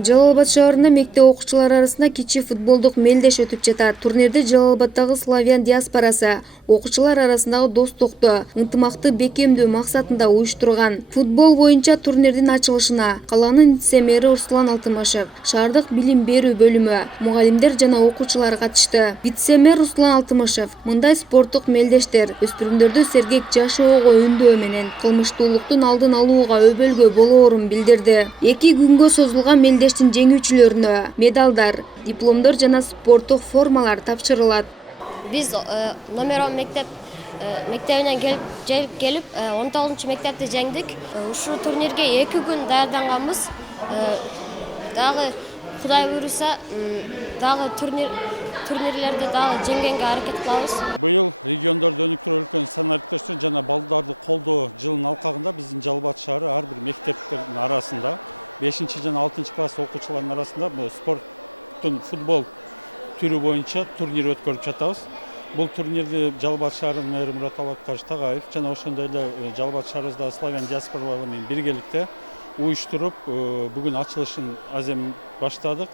Жалал Абад шаарында мектеп окуучулары арасында кичи футболдук мелдеш өтүп жатат. Турнирде Жалал Абаддагы славян диаспорасы окуучулар арасындагы достукту, ынтымакты бекемдөө максатында уюштурган. Футбол боюнча турнирдин ачылышына каланын вице-мэри Руслан Алтымышев, шаардык билим берүү бөлүмү, мугалимдер жана окуучулар катышты. Вице-мэр Руслан Алтымышев мындай спорттук мелдештер өспүрүмдөрдү сергек жашоого үндөө менен кылмыштуулуктун алдын алууга өбөлгө болоорун билдирди. 2 күнгө созулган мелдештин жеңүүчүлөрүнө медалдар, дипломдор жана спорттук формалар тапшырылат. Биз номер 10 мектебинен келип 19 мектепти жеңдик. Ушул турнирге 2 күн даярданганбыз. Дагы Кудай буйруса, дагы турнирлерде дагы жеңгенге аракет кылабыз. Быйыл региондордо өнүктүрүп өткөн санариптештер жана балдарды колдоо жылынын алкагында биздин Жалал Абад шаары ар бир мектептердин арасында 5 жана 6 класс окуучуларынын арасында спорттун футбол түрү боюнча турнир өткөрүп жатабыз. Бул турнирди Жалал Абад шаарынын мэрі Мурат Албаткач Тагаев жана ошондой эле Жалал Абад шаарыбыздагы славян диаспоралары менен биргеликте уюштуруп, бүгүн ачылышын азем баштадык.